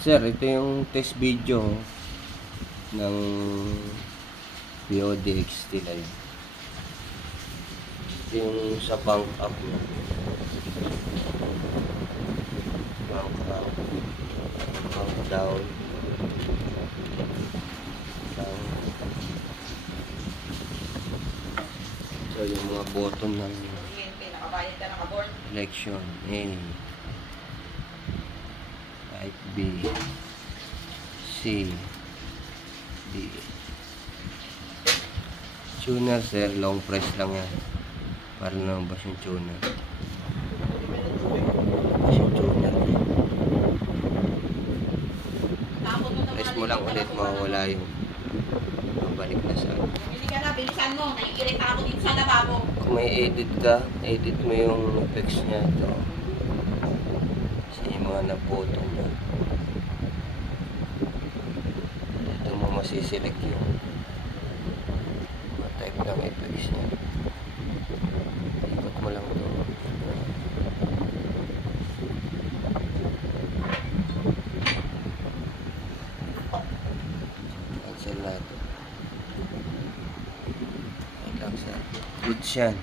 Sir, ito yung test video ng PODXT Live. Ito yung sa bank up niya. Bank up. Bank down. Down. So yung mga button ng election. A. Right, B. C. D. Tuner, sir. Long press lang yan. Para lumabas yung tuner. Lumabas yung tuner. Press mo lang ulit, mawawala yung mabalik na sa Bili ka na, bilisan mo. Naiirita ako dito sa lababo. kung may edit ka, edit mo yung effects niya. Ito. Kasi yung mga naputol niya. Dito mo masiselect yung mga type ng effects niya. Ikot mo lang ito. Cancel natin. Wait lang, sir. Goods yan.